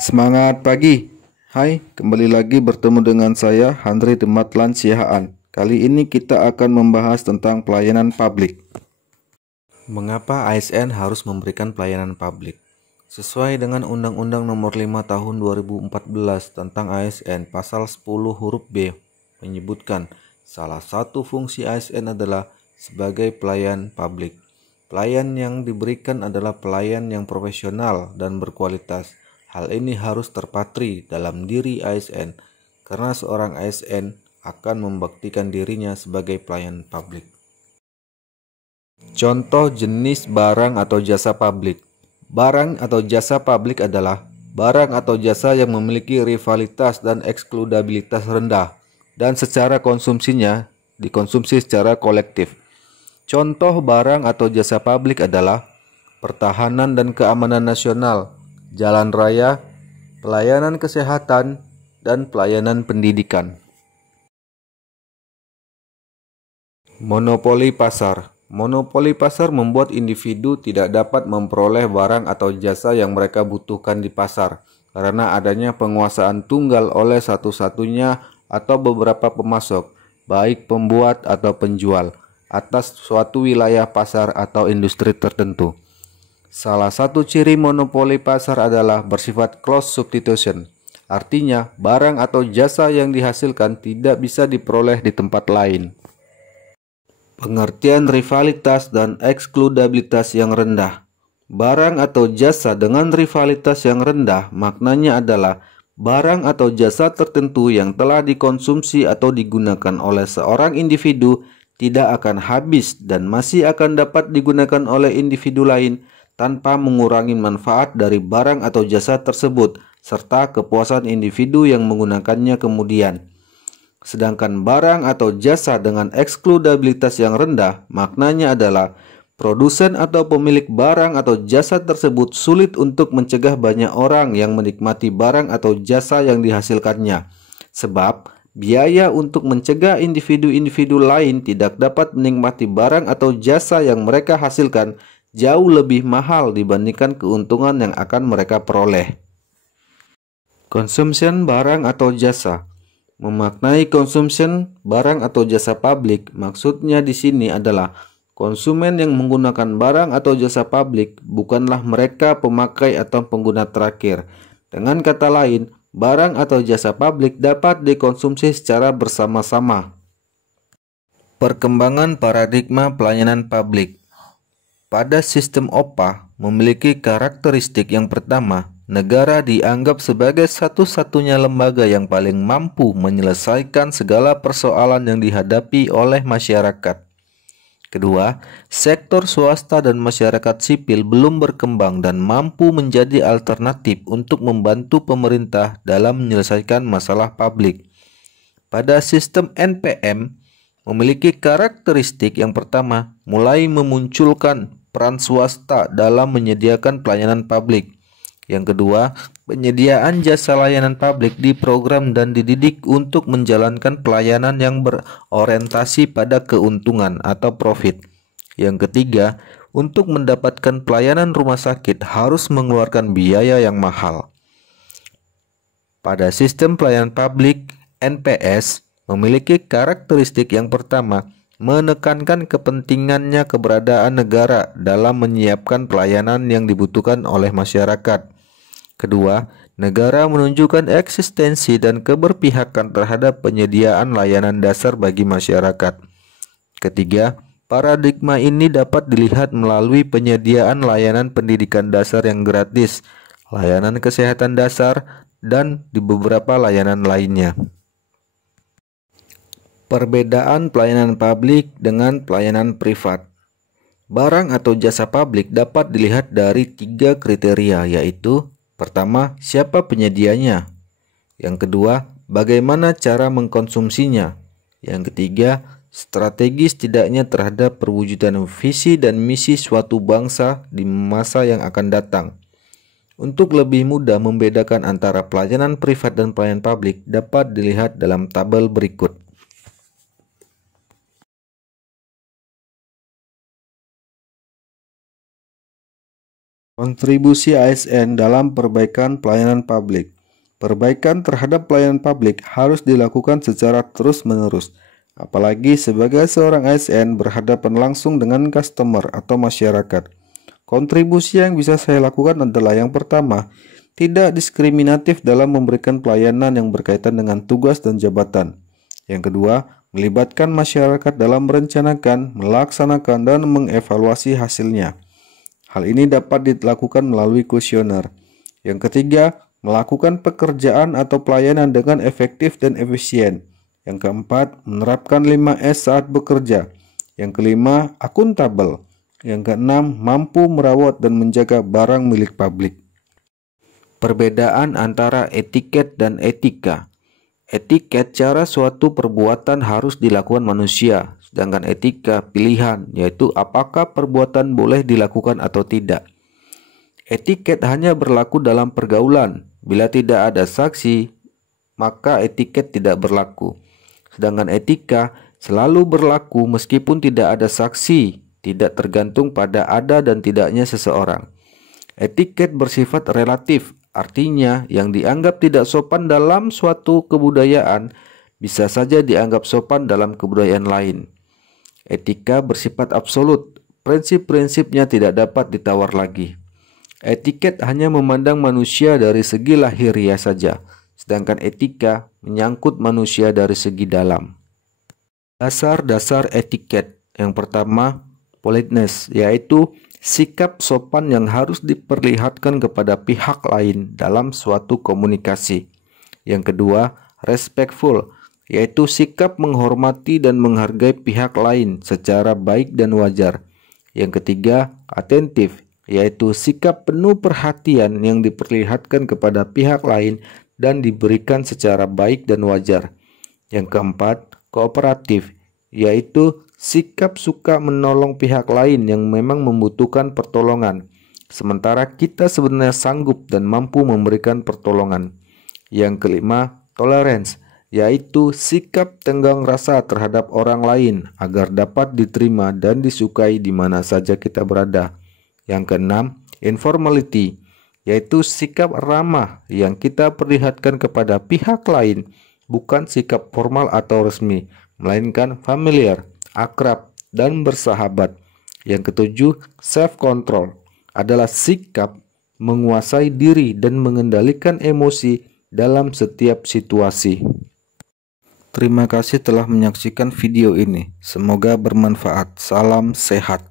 Semangat pagi. Hai, kembali lagi bertemu dengan saya Handri Dematlan Siahaan. Kali ini kita akan membahas tentang pelayanan publik. Mengapa ASN harus memberikan pelayanan publik? Sesuai dengan Undang-Undang Nomor 5 Tahun 2014 tentang ASN, Pasal 10 huruf B menyebutkan salah satu fungsi ASN adalah sebagai pelayan publik. Pelayan yang diberikan adalah pelayan yang profesional dan berkualitas. Hal ini harus terpatri dalam diri ASN karena seorang ASN akan membuktikan dirinya sebagai pelayan publik. Contoh jenis barang atau jasa publik. Barang atau jasa publik adalah barang atau jasa yang memiliki rivalitas dan eksklusivitas rendah dan secara konsumsinya dikonsumsi secara kolektif. Contoh barang atau jasa publik adalah pertahanan dan keamanan nasional, jalan raya, pelayanan kesehatan, dan pelayanan pendidikan. Monopoli pasar. Monopoli pasar membuat individu tidak dapat memperoleh barang atau jasa yang mereka butuhkan di pasar karena adanya penguasaan tunggal oleh satu-satunya atau beberapa pemasok, baik pembuat atau penjual, atas suatu wilayah pasar atau industri tertentu. Salah satu ciri monopoli pasar adalah bersifat closed substitution. Artinya, barang atau jasa yang dihasilkan tidak bisa diperoleh di tempat lain. Pengertian rivalitas dan eksklusivitas yang rendah. Barang atau jasa dengan rivalitas yang rendah maknanya adalah barang atau jasa tertentu yang telah dikonsumsi atau digunakan oleh seorang individu tidak akan habis dan masih akan dapat digunakan oleh individu lain tanpa mengurangi manfaat dari barang atau jasa tersebut serta kepuasan individu yang menggunakannya kemudian. Sedangkan barang atau jasa dengan eksklusivitas yang rendah maknanya adalah produsen atau pemilik barang atau jasa tersebut sulit untuk mencegah banyak orang yang menikmati barang atau jasa yang dihasilkannya, sebab biaya untuk mencegah individu-individu lain tidak dapat menikmati barang atau jasa yang mereka hasilkan jauh lebih mahal dibandingkan keuntungan yang akan mereka peroleh. Consumption barang atau jasa. Memaknai consumption barang atau jasa publik, maksudnya di sini adalah konsumen yang menggunakan barang atau jasa publik bukanlah mereka pemakai atau pengguna terakhir. Dengan kata lain, barang atau jasa publik dapat dikonsumsi secara bersama-sama. Perkembangan paradigma pelayanan publik. Pada sistem OPA memiliki karakteristik yang pertama, negara dianggap sebagai satu-satunya lembaga yang paling mampu menyelesaikan segala persoalan yang dihadapi oleh masyarakat. Kedua, sektor swasta dan masyarakat sipil belum berkembang dan mampu menjadi alternatif untuk membantu pemerintah dalam menyelesaikan masalah publik. Pada sistem NPM memiliki karakteristik yang pertama, mulai memunculkan peran swasta dalam menyediakan pelayanan publik. Yang kedua, penyediaan jasa layanan publik diprogram dan dididik untuk menjalankan pelayanan yang berorientasi pada keuntungan atau profit. Yang ketiga, untuk mendapatkan pelayanan rumah sakit harus mengeluarkan biaya yang mahal. Pada sistem pelayanan publik, NPS memiliki karakteristik yang pertama, menekankan kepentingannya keberadaan negara dalam menyiapkan pelayanan yang dibutuhkan oleh masyarakat. Kedua, negara menunjukkan eksistensi dan keberpihakan terhadap penyediaan layanan dasar bagi masyarakat. Ketiga, paradigma ini dapat dilihat melalui penyediaan layanan pendidikan dasar yang gratis, layanan kesehatan dasar, dan di beberapa layanan lainnya. Perbedaan pelayanan publik dengan pelayanan privat. Barang atau jasa publik dapat dilihat dari 3 kriteria, yaitu pertama, siapa penyedianya. Yang kedua, bagaimana cara mengkonsumsinya. Yang ketiga, strategi setidaknya terhadap perwujudan visi dan misi suatu bangsa di masa yang akan datang. Untuk lebih mudah membedakan antara pelayanan privat dan pelayanan publik dapat dilihat dalam tabel berikut. Kontribusi ASN dalam perbaikan pelayanan publik. Perbaikan terhadap pelayanan publik harus dilakukan secara terus-menerus, apalagi sebagai seorang ASN berhadapan langsung dengan customer atau masyarakat. Kontribusi yang bisa saya lakukan adalah yang pertama, tidak diskriminatif dalam memberikan pelayanan yang berkaitan dengan tugas dan jabatan. Yang kedua, melibatkan masyarakat dalam merencanakan, melaksanakan, dan mengevaluasi hasilnya. Hal ini dapat dilakukan melalui kuesioner. Yang ketiga, melakukan pekerjaan atau pelayanan dengan efektif dan efisien. Yang keempat, menerapkan 5S saat bekerja. Yang kelima, akuntabel. Yang keenam, mampu merawat dan menjaga barang milik publik. Perbedaan antara etiket dan etika. Etiket cara suatu perbuatan harus dilakukan manusia, sedangkan etika pilihan, yaitu apakah perbuatan boleh dilakukan atau tidak. Etiket hanya berlaku dalam pergaulan. Bila tidak ada saksi, maka etiket tidak berlaku. Sedangkan etika selalu berlaku meskipun tidak ada saksi, tidak tergantung pada ada dan tidaknya seseorang. Etiket bersifat relatif. Artinya, yang dianggap tidak sopan dalam suatu kebudayaan bisa saja dianggap sopan dalam kebudayaan lain. Etika bersifat absolut, prinsip-prinsipnya tidak dapat ditawar lagi. Etiket hanya memandang manusia dari segi lahiriah saja, sedangkan etika menyangkut manusia dari segi dalam. Dasar-dasar etiket. Yang pertama, politeness, yaitu sikap sopan yang harus diperlihatkan kepada pihak lain dalam suatu komunikasi. Yang kedua, respectful, yaitu sikap menghormati dan menghargai pihak lain secara baik dan wajar. Yang ketiga, attentive, yaitu sikap penuh perhatian yang diperlihatkan kepada pihak lain dan diberikan secara baik dan wajar. Yang keempat, kooperatif, yaitu sikap suka menolong pihak lain yang memang membutuhkan pertolongan, sementara kita sebenarnya sanggup dan mampu memberikan pertolongan. Yang kelima, tolerance, yaitu sikap tenggang rasa terhadap orang lain agar dapat diterima dan disukai di mana saja kita berada. Yang keenam, informality, yaitu sikap ramah yang kita perlihatkan kepada pihak lain, bukan sikap formal atau resmi, melainkan familiar, akrab, dan bersahabat. Yang ketujuh, self-control, adalah sikap menguasai diri dan mengendalikan emosi dalam setiap situasi. Terima kasih telah menyaksikan video ini. Semoga bermanfaat. Salam sehat.